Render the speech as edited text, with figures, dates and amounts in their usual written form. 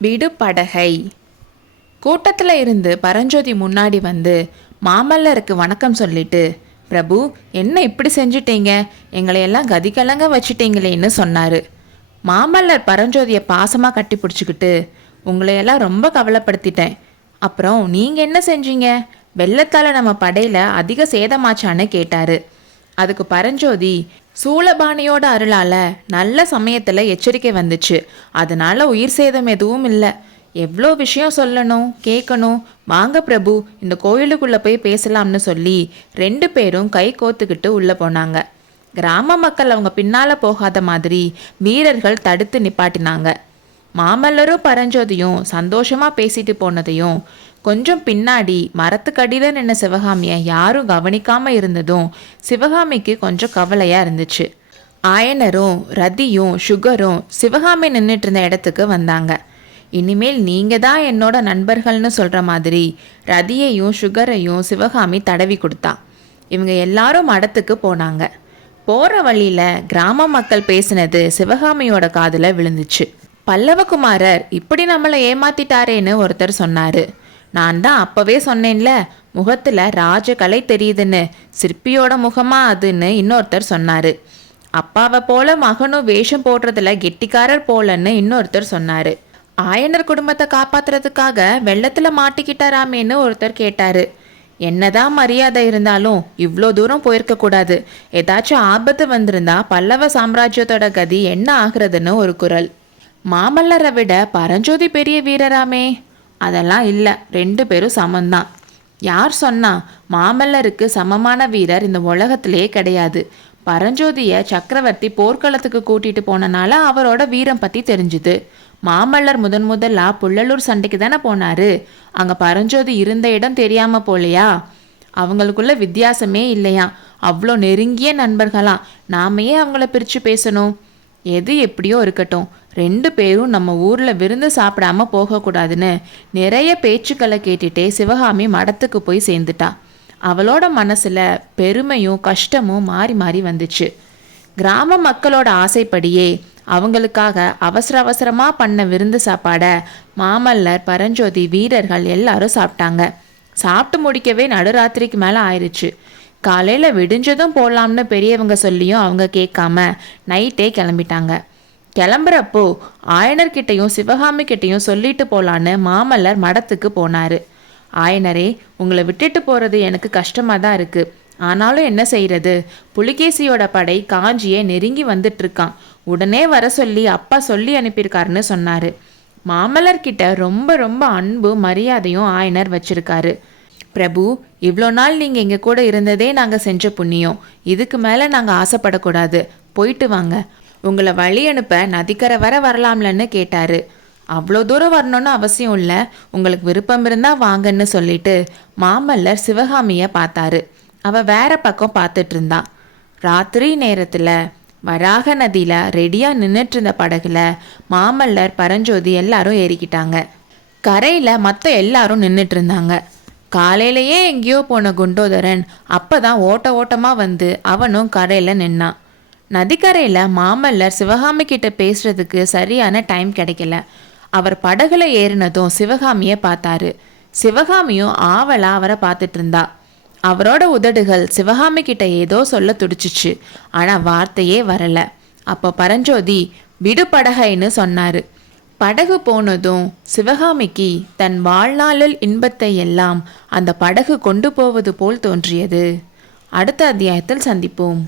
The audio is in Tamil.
விடுபடகை. கூட்டத்தில் இருந்து பரஞ்சோதி முன்னாடி வந்து மாமல்லருக்கு வணக்கம் சொல்லிட்டு, பிரபு, என்ன இப்படி செஞ்சிட்டீங்க, எங்களையெல்லாம் கதிகலங்க வச்சிட்டீங்களேன்னு சொன்னார். மாமல்லர் பரஞ்சோதியை பாசமாக கட்டி பிடிச்சிக்கிட்டு, உங்களையெல்லாம் ரொம்ப கவலைப்படுத்திட்டேன். அப்புறம் நீங்கள் என்ன செஞ்சீங்க, வெள்ளத்தால் நம்ம படையில் அதிக சேதமாச்சான்னு கேட்டார். அதுக்கு பரஞ்சோதி, சூளபாணியோட அருளால் நல்ல சமயத்தில் எச்சரிக்கை வந்துச்சு, அதனால உயிர் சேதம் எதுவும் இல்லை. எவ்வளோ விஷயம் சொல்லணும் கேட்கணும், வாங்க பிரபு இந்த கோயிலுக்குள்ளே போய் பேசலாம்னு சொல்லி 2 பேரும் கை கோத்துக்கிட்டு உள்ளே போனாங்க. கிராம மக்கள் அவங்க பின்னால் போகாத மாதிரி வீரர்கள் தடுத்து நிப்பாட்டினாங்க. மாமல்லரும் பரஞ்சோதியும் சந்தோஷமாக பேசிட்டு போனதையும், கொஞ்சம் பின்னாடி மரத்துக்கடியில் நின்ன சிவகாமியை யாரும் கவனிக்காமல் இருந்ததும் சிவகாமிக்கு கொஞ்சம் கவலையாக இருந்துச்சு. ஆயனரும் ரதியும் சுகரும் சிவகாமி நின்றுட்டு இருந்த இடத்துக்கு வந்தாங்க. இனிமேல் நீங்கள் தான் என்னோட நண்பர்கள்னு சொல்கிற மாதிரி ரதியையும் சுகரையும் சிவகாமி தடவி கொடுத்தா. இவங்க எல்லாரும் மடத்துக்கு போனாங்க. போகிற வழியில் கிராம மக்கள் பேசினது சிவகாமியோட காதில் விழுந்துச்சு. பல்லவகுமாரர் இப்படி நம்மளை ஏமாத்திட்டாரேன்னு ஒருத்தர் சொன்னார். நான் தான் அப்போவே சொன்னேன்ல, முகத்தில் ராஜகலை தெரியுதுன்னு, சிற்பியோட முகமா அதுன்னு இன்னொருத்தர் சொன்னார். அப்பாவை போல மகனும் வேஷம் போடுறதுல கெட்டிக்காரர் போலன்னு இன்னொருத்தர் சொன்னார். ஆயனர் குடும்பத்தை காப்பாத்துறதுக்காக வெள்ளத்தில் மாட்டிக்கிட்டாராமேன்னு ஒருத்தர் கேட்டார். என்னதான் மரியாதை இருந்தாலும் இவ்வளோ தூரம் போயிருக்கக்கூடாது, ஏதாச்சும் ஆபத்து வந்திருந்தா பல்லவ சாம்ராஜ்யத்தோட கதி என்ன ஆகுறதுன்னு ஒரு குரல். மாமல்லரை விட பரஞ்சோதி பெரிய வீரராமே. அதெல்லாம் இல்லை, 2 பேரும் சமந்தான். யார் சொன்னா? மாமல்லருக்கு சமமான வீரர் இந்த உலகத்திலே கிடையாது. பரஞ்சோதியை சக்கரவர்த்தி போர்க்களத்துக்கு கூட்டிட்டு போனனால அவரோட வீரம் பற்றி தெரிஞ்சுது. மாமல்லர் முதலா புள்ளலூர் சண்டைக்கு தானே போனாரு. அங்கே பரஞ்சோதி இருந்த இடம் தெரியாமல் போலையா? அவங்களுக்குள்ள வித்தியாசமே இல்லையா, அவ்வளோ நெருங்கிய நண்பர்களாம். நாமையே அவங்கள பிரித்து பேசணும். எது எப்படியோ இருக்கட்டும், 2 பேரும் நம்ம ஊரில் விருந்து சாப்பிடாம போகக்கூடாதுன்னு நிறைய பேச்சுக்களை கேட்டுட்டே சிவகாமி மடத்துக்கு போய் சேர்ந்துட்டா. அவளோட மனசில் பெருமையும் கஷ்டமும் மாறி மாறி வந்துச்சு. கிராம மக்களோட ஆசைப்படியே அவங்களுக்காக அவசரமாக பண்ண விருந்து சாப்பாடை மாமல்லர் பரஞ்சோதி வீரர்கள் எல்லாரும் சாப்பிட்டாங்க. சாப்பிட்டு முடிக்கவே நடுராத்திரிக்கு மேலே ஆயிடுச்சு. காலையில் விடிஞ்சதும் போடலாம்னு பெரியவங்க சொல்லியும் அவங்க கேட்காம நைட்டே கிளம்பிட்டாங்க. கிளம்புறப்போ ஆயனர்கிட்டையும் சிவகாமி கிட்டையும் சொல்லிட்டு போகலான்னு மாமல்லர் மடத்துக்கு போனார். ஆயனரே, உங்களை விட்டுட்டு போகிறது எனக்கு கஷ்டமாக தான் இருக்குது. ஆனாலும் என்ன செய்கிறது, புலிகேசியோட படை காஞ்சியை நெருங்கி வந்துட்டுருக்கான். உடனே வர சொல்லி அப்பா சொல்லி அனுப்பியிருக்காருன்னு சொன்னார். மாமல்லர்கிட்ட ரொம்ப ரொம்ப அன்பு மரியாதையும் ஆயனர் வச்சிருக்காரு. பிரபு, இவ்வளோ நாள் நீங்கள் எங்கள் கூட இருந்ததே நாங்கள் செஞ்ச புண்ணியம். இதுக்கு மேலே நாங்கள் ஆசைப்படக்கூடாது. போயிட்டு வாங்க. உங்களை வழி அனுப்ப நதிக்கரை வரலாம்லன்னு கேட்டார். அவ்வளோ தூரம் வரணும்னு அவசியம் இல்லை, உங்களுக்கு விருப்பம் இருந்தால் வாங்கன்னு சொல்லிட்டு மாமல்லர் சிவகாமியை பார்த்தாரு. அவள் வேற பக்கம் பார்த்துட்டு இருந்தான். ராத்திரி நேரத்தில் வராக நதியில் ரெடியாக நின்றுட்டு இருந்த படகுல மாமல்லர் பரஞ்சோதி எல்லாரும் ஏறிக்கிட்டாங்க. கரையில் மற்ற எல்லாரும் நின்றுட்டு இருந்தாங்க. காலையிலேயே எங்கேயோ போன குண்டோதரன் அப்போ தான் ஓட்டமாக வந்து அவனும் கரையில் நின்னான். நதிக்கரையில் மாமல்லர் சிவகாமி கிட்ட பேசுறதுக்கு சரியான டைம் கிடைக்கல. அவர் படகுல ஏறினதும் சிவகாமியை பார்த்தாரு. சிவகாமியும் ஆவலா அவரை பார்த்துட்டு இருந்தா. அவரோட உதடுகள் சிவகாமி கிட்ட ஏதோ சொல்ல துடிச்சிச்சு, ஆனால் வார்த்தையே வரல. அப்போ பரஞ்சோதி விடுபடகைன்னு சொன்னாரு. படகு போனதும் சிவகாமிக்கு தன் வாழ்நாளில் இன்பத்தை எல்லாம் அந்த படகு கொண்டு போவது போல் தோன்றியது. அடுத்த அத்தியாயத்தில் சந்திப்போம்.